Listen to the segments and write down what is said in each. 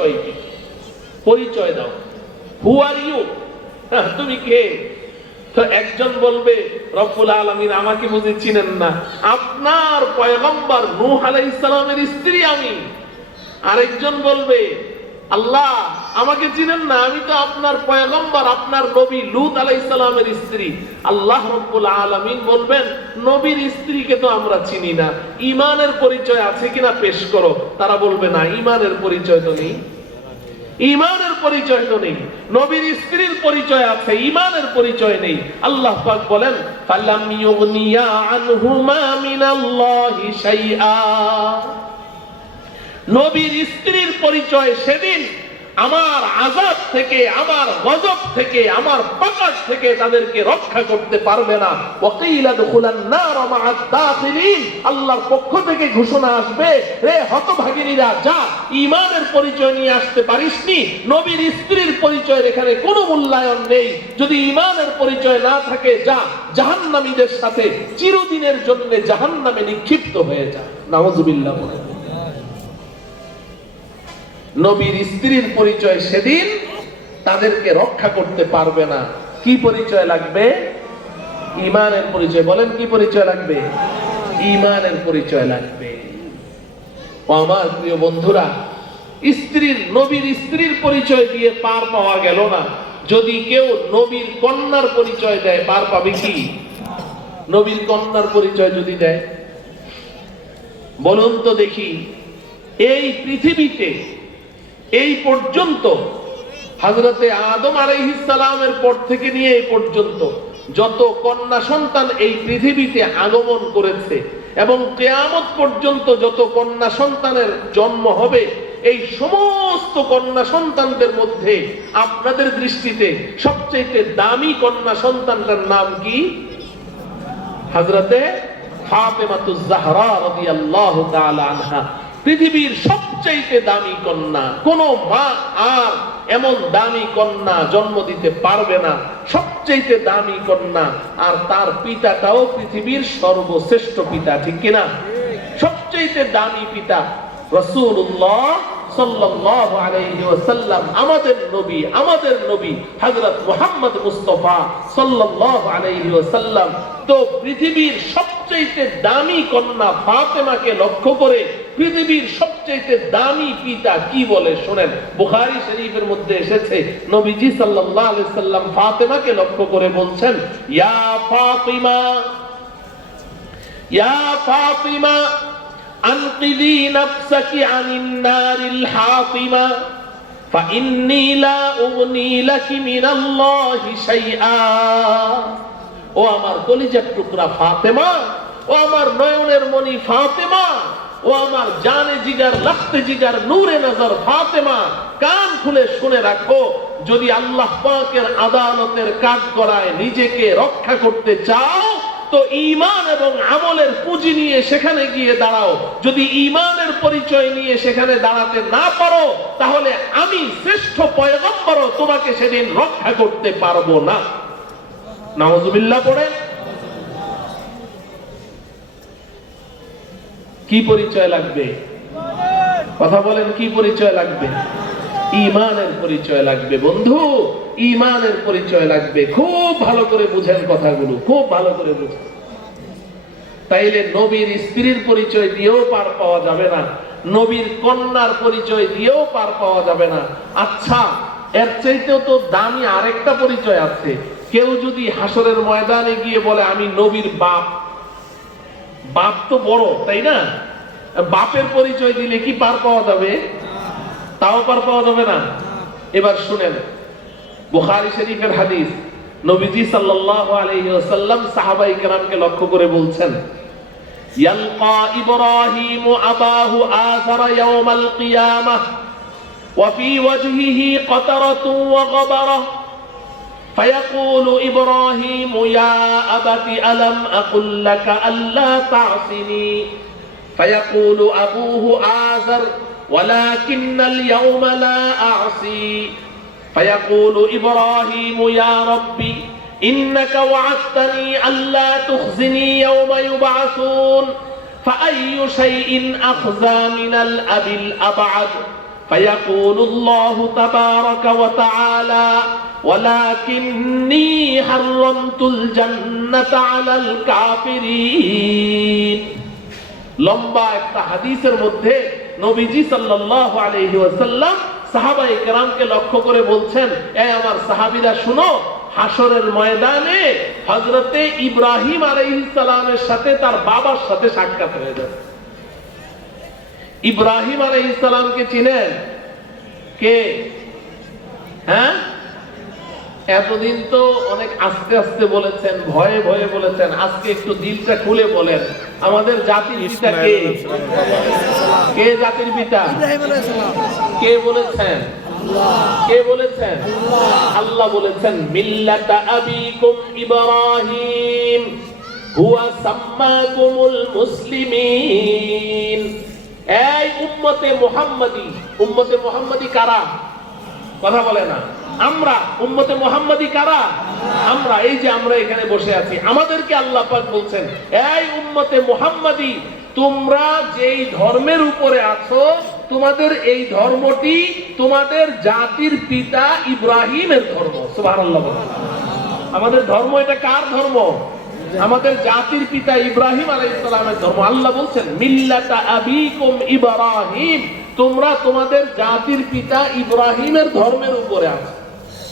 পরিচয় কি? পরিচয় দাও, হু আর ইউ, তুমি কে? তো একজন বলবে রব্বুল আলামিন আমাকে বুঝি চিনেন না, আপনার পয়গম্বর নূহ আলাইহিস সালামের স্ত্রী আমি। আরেকজন বলবে আল্লাহ আমাকে চিনেন না, আমি তো আপনার পয়গম্বর, আপনার নবী লূত আলাইহিস সালামের স্ত্রী। আল্লাহ রাব্বুল আলামিন বলবেন নবীর স্ত্রীকে তো আমরা চিনি না, ঈমানের পরিচয় আছে কিনা পেশ করো। তারা বলবে না, ঈমানের পরিচয় তো নেই, ঈমানের পরিচয় তো নেই। নবীর স্ত্রীর পরিচয় আছে, ঈমানের পরিচয় নেই। আল্লাহ পাক বলেন ফালাম ইউগনিয়া আনহুমা মিনাল্লাহি শাইআ। নবীর স্ত্রীর পরিচয় সেদিন আমার আযাব থেকে, আমার গজব থেকে, আমার পাকড় থেকে তাদেরকে রক্ষা করতে পারবে না। ওয়াকিলা দুখুলান নার মা'আদ দাখিলিন। আল্লাহর পক্ষ থেকে ঘোষণা আসবে, রে হতভাগিনীরা যা, ঈমানের পরিচয় নিয়ে আসতে পারিসনি, নবীর স্ত্রীর পরিচয়ের এখানে কোনো মূল্যায়ন নেই। যদি ঈমানের পরিচয় না থাকে যা, জাহান্নামীদের সাথে চিরদিনের জন্য জাহান্নামে নিক্ষিপ্ত হয়ে যা। নাউযুবিল্লাহ। নবীর স্ত্রীর পরিচয় সেদিন তাদেরকে রক্ষা করতে পারবে না। কি পরিচয় লাগবে? ঈমানের পরিচয়। বলেন কি পরিচয় লাগবে? ঈমানের পরিচয় লাগবে। ও আমার প্রিয় বন্ধুরা, নবীর স্ত্রীর পরিচয় দিয়ে পার পাওয়া গেল না। যদি কেউ নবীর কন্যার পরিচয় দেয় পার পাবে কি? নবীর কন্যার পরিচয় যদি দেয়, বলুন তো দেখি, এই পৃথিবীতে এই পর্যন্ত হযরতে আদম আলাইহিস সালামের পর থেকে নিয়ে এই পর্যন্ত যত কন্যা সন্তান এই পৃথিবীতে আগমন করেছে এবং কিয়ামত পর্যন্ত যত কন্যা সন্তানের জন্ম হবে, এই সমস্ত কন্যা সন্তানদের মধ্যে আপনাদের দৃষ্টিতে সবচেয়ে দামি কন্যা সন্তানটার নাম কি? হযরতে ফাতেমাতুজ জাহরা রাদিয়াল্লাহু তাআলা আনহা। পৃথিবীর সবচেয়ে দামি কন্যা, কোন মা আর এমন দামি কন্যা জন্ম দিতে পারবে না। সবচেয়ে দামি কন্যা, আর তার পিতাটাও পৃথিবীর সর্বশ্রেষ্ঠ পিতা, ঠিক কিনা? সবচেয়ে দামি পিতা রাসূলুল্লাহ সাল্লাল্লাহু আলাইহি ওয়াসাল্লাম, আমাদের নবী হযরত মুহাম্মদ মুস্তাফা সাল্লাল্লাহু আলাইহি ওয়াসাল্লাম। তো পৃথিবীর সবচেয়ে দামি কন্যা ফাতেমাকে লক্ষ্য করে পৃথিবীর সবচেয়ে দামি পিতা কি বলে শোনেন। বুখারী শরীফের মধ্যে এসেছে, নবীজি সাল্লাল্লাহু আলাইহি সাল্লাম ফাতেমাকে লক্ষ্য করে বলছেন, ইয়া ফাতিমা, ইয়া ফাতিমা আনকিযি নাফসাকি আনিন নারিল হাতিমা ফাইন্নী লা উগনি লাকি মিনাল্লাহি শাইআ। ও আমার কলিজার টুকরা ফাতেমা, ও আমার নয়নের মণি ফাতেমা, ও আমার জানে জিগার লাখতে জিগার নূরে নজর ফাতেমা, কান খুলে শুনে রাখো, যদি আল্লাহ পাকের আদালতের কাঠগড়ায় নিজেকে রক্ষা করতে চাও তো ঈমান এবং আমলের পুঁজি নিয়ে সেখানে গিয়ে দাঁড়াও। যদি ঈমানের পরিচয় নিয়ে সেখানে দাঁড়াতে না পারো, তাহলে আমি শ্রেষ্ঠ পয়গম্বরও তোমাকে সেদিন রক্ষা করতে পারবো না। নাউযুবিল্লাহ পড়ে। কি পরিচয় লাগবে? কথা বলেন, কি পরিচয় লাগবে? ঈমানের পরিচয় লাগবে বন্ধু, ঈমানের পরিচয় লাগবে। খুব ভালো করে বুঝেন কথাগুলো, খুব ভালো করে বুঝেন। তাইলে নবীর স্ত্রীর পরিচয় দিয়েও পার পাওয়া যাবে না, নবীর কন্যার পরিচয় দিয়েও পার পাওয়া যাবে না। আচ্ছা, এর চাইতেও তো দামি আরেকটা পরিচয় আছে। কেউ যদি হাসরের ময়দানে গিয়ে বলে আমি নবীর বাপ, বাপ তো বড়, তাই না? বাপের পরিচয় দিলে কি পার পাওয়া যাবে? তাও পার পাওয়া যাবে না। এবার শুনেন, বুখারী শরীফের হাদিস, নবীজি সাল্লাল্লাহু আলাইহি ওয়াসাল্লাম সাহাবায়ে কেরামকে লক্ষ্য করে বলছেন, ইয়ালকা ইব্রাহিমু আবাহু আযারা ইয়াওমাল কিয়ামাহ ওয়া ফি ওয়াজহিহি কাতারাতু ওয়া গাবারা فيقول إبراهيم يا أبت ألم أقل لك ألا تعصني فيقول أبوه آزر ولكن اليوم لا أعصي فيقول إبراهيم يا ربي إنك وعدتني ألا تخزني يوم يبعثون فأي شيء أخزى من الأب الأبعد ফায়াকুলুল্লাহু তাবারাকা ওয়া তাআলা ওয়ালাকিন্নী হারামতুল জান্নাতা আলাল কাফিরিন। লম্বা একটা হাদিসের মধ্যে নবীজি সাল্লাল্লাহু আলাইহি ওয়াসাল্লাম সাহাবায়ে কেরামকে লক্ষ্য করে বলছেন, এ আমার সাহাবীরা শুনো, হাসরের ময়দানে হযরতে ইব্রাহিম আলাইহিস সালামের সাথে তার বাবার সাথে সাক্ষাৎ হয়ে যাবে। ইব্রাহিম আলাইহিস সালামকে চিনেন? কে? হ্যাঁ, এতদিন তো অনেক আস্তে আস্তে বলেছেন, ভয়ে ভয়ে বলেছেন, আজকে একটু দিলটা খুলে বলেন, আমাদের জাতির পিতা কে? কে জাতির পিতা? কে বলেছেন? কে বলেছেন? আল্লাহ বলেছেন, মিল্লাতা আবিকুম ইব্রাহিম হুয়া সাম্মাকুমুল মুসলিমিন। এই উম্মতে মুহাম্মাদি, উম্মতে মুহাম্মাদি কারা? কথা বলে না। আমরা উম্মতে মুহাম্মাদি কারা? আমরা, এই যে আমরা এখানে বসে আছি, আমাদেরকে আল্লাহ পাক বলছেন, এই উম্মতে মুহাম্মাদি, তোমরা যেই ধর্মের উপরে আছো, তোমাদের এই ধর্মটি তোমাদের জাতির পিতা ইব্রাহিমের ধর্ম। সুবহানাল্লাহ। আমাদের ধর্ম, এটা কার ধর্ম? আমাদের জাতির পিতা ইব্রাহিম আলাইহিস সালামের ধর্ম। আল্লাহ বলছেন, মিল্লাতা আবিকুম ইব্রাহিম, তোমরা তোমাদের জাতির পিতা ইব্রাহিমের ধর্মের উপরে আছো।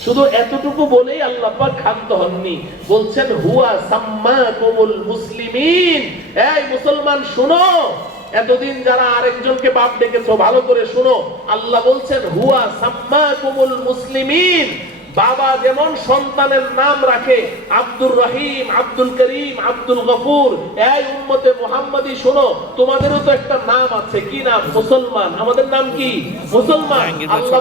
শুধু এতটুকু বলেই আল্লাহ পাক ক্ষান্ত হননি, বলছেন হুয়া সাম্মাকুমুল মুসলিমিন। এই মুসলমান শুনো, এতদিন যারা আরেকজনকে বাপ ডেকেছো, ভালো করে শুনো, আল্লাহ বলছেন হুয়া সাম্মাকুমুল মুসলিমিন। বাবা যেমন সন্তানের নাম রাখে আব্দুর রহিম, আব্দুল করিম, আব্দুল গফুর, এই উম্মতে মুহাম্মাদি শোনো, তোমাদেরও তো একটা নাম আছে। কি নাম? মুসলমান। আমাদের নাম কি? মুসলমান। আল্লাহ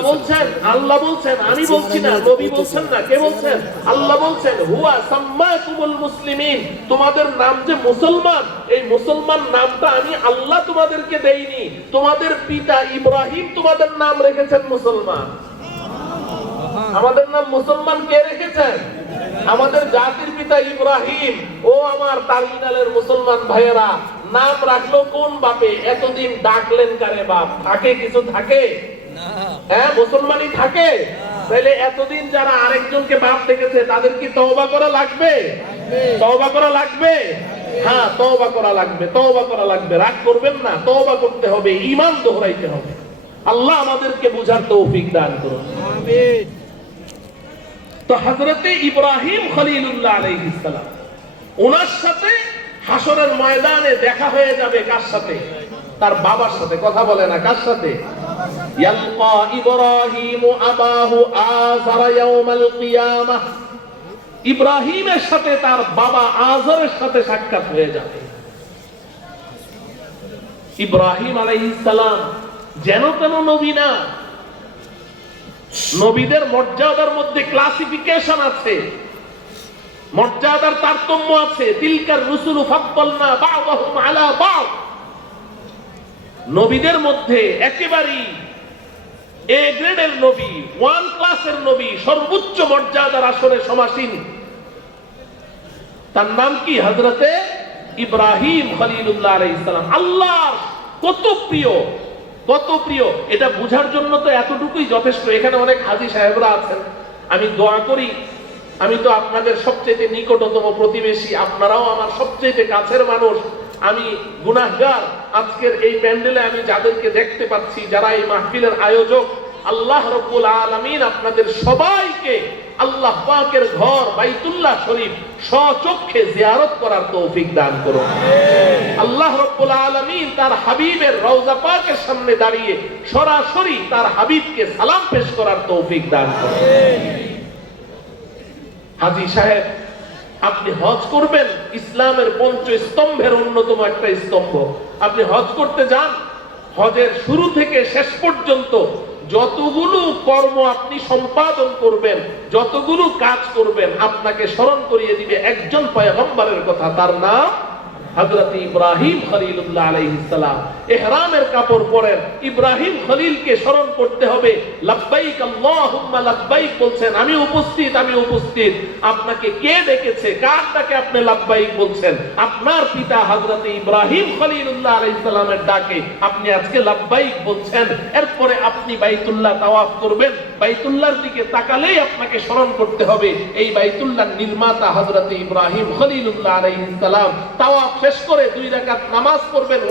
বলছেন, আমি বলছি না, নবী বলছেন না, কে বলছেন? আল্লাহ বলছেন হুয়া সাম্মাকুমুল মুসলিমিন, তোমাদের নাম যে মুসলমান, এই মুসলমান নামটা আমি আল্লাহ তোমাদেরকে দেইনি, তোমাদের পিতা ইব্রাহিম তোমাদের নাম রেখেছেন মুসলমান। আমাদের নাম মুসলমান কে রেখেছেন? আমাদের জাতির পিতা ইব্রাহিম। ও আমার টার্মিনালের মুসলমান ভাইয়েরা, নাম রাখলো কোন বাপে? এতদিন ডাকলেন কারে বাপ? থাকে কিছু? থাকে? হ্যাঁ, মুসলমানই থাকে। তাহলে এতদিন যারা আরেকজনকে বাপ ডেকেছে, তাদের কি তওবা করা লাগবে? তওবা করা লাগবে। হ্যাঁ, তওবা করা লাগবে, তওবা করা লাগবে। রাগ করবেন না, তওবা করতে হবে, ঈমান দোহরাইতে হবে। আল্লাহ আমাদেরকে বুঝার তৌফিক দান করুন। আমিন। তো হযরতে ইব্রাহিম খলিলুল্লাহ আলাইহিস সালাম, ওনার সাথে হাসরের ময়দানে দেখা হয়ে যাবে। কার সাথে? তার বাবার সাথে। কথা বলে না, কার সাথে? ইয়ালকা ইব্রাহিম আবাহু আযর ইয়াউমাল কিয়ামাহ। ইব্রাহিমের সাথে তার বাবা আযরের সাথে সাক্ষাৎ হয়ে যাবে। ইব্রাহিম আলাইহিস সালাম যেন তেন নবী না। নবীদের মর্যাদার মধ্যে ক্লাসিফিকেশন আছে, মর্যাদার তারতম্য আছে। তিলকার রুসুলু ফাদ্দালনা বা'দাহুম আলা বা'দ। নবীদের মধ্যে একেবারেই এ গ্রেডের নবী, ওয়ান ক্লাসের নবী, সর্বোচ্চ মর্যাদার আসরে সমাসীন, তার নাম কি? হযরতে ইব্রাহিম খলিলুল্লাহ আলাইহিস সালাম। আল্লাহর কত প্রিয়, কত প্রিয়, এটা বোঝার জন্য তো এতটুকুই যথেষ্ট। এখানে অনেক হাজী সাহেবরা আছেন, আমি দোয়া করি, আমি তো আপনাদের সবচেয়ে নিকটতম প্রতিবেশী, আপনারাও আমার সবচেয়ে কাছের মানুষ। আমি গুনাহগার। আজকের এই প্যান্ডেলে আমি যাদেরকে দেখতে পাচ্ছি, যারা এই মাহফিলের আয়োজক, আল্লাহ রাব্বুল আলামিন আপনাদের সবাইকে আল্লাহ পাকের ঘর বাইতুল্লাহ শরীফ স্বচক্ষে জিয়ারত করার তৌফিক দান করুন। আল্লাহ রাব্বুল আলামিন তার হাবিবের রওজা পাকের সামনে দাঁড়িয়ে সরাসরি তার হাবিবকে সালাম পেশ করার তৌফিক দান করুন। হাজী সাহেব, আপনি হজ করবেন, ইসলামের পঞ্চ স্তম্ভের অন্যতম একটা স্তম্ভ। আপনি হজ করতে যান, হজের শুরু থেকে শেষ পর্যন্ত যতগুলো কর্ম আপনি সম্পাদন করবেন, যতগুলো কাজ করবেন, আপনাকে স্মরণ করিয়ে দিবে একজন পয়গম্বরের কথা, তার নাম হযরত ইব্রাহিম খলিলুল্লাহ আলাইহিস সালাম ইহরামের কাপড় পরেন, ইব্রাহিম খলিলকে স্মরণ করতে হবে। লাব্বাইক আল্লাহুম্মা লাব্বাইক বলছেন, আমি উপস্থিত, আমি উপস্থিত। আপনাকে কে ডেকেছে? কার ডাকে আপনি লাব্বাইক বলছেন? আপনার পিতা হযরত ইব্রাহিম খলিলুল্লাহ আলাইহিস সালামের ডাকে আপনি আজকে লাব্বাইক বলছেন। এরপরে আপনি বাইতুল্লাহ তাওয়াফ করবেন, বাইতুল্লাহর দিকে তাকালেই আপনাকে স্মরণ করতে হবে এই বাইতুল্লাহর নির্মাতা হযরত ইব্রাহিম খলিলুল্লাহ আলাইহিস সালাম। তাওয়াফ শেষ করে 2 রাকাত নামাজ পড়বেন।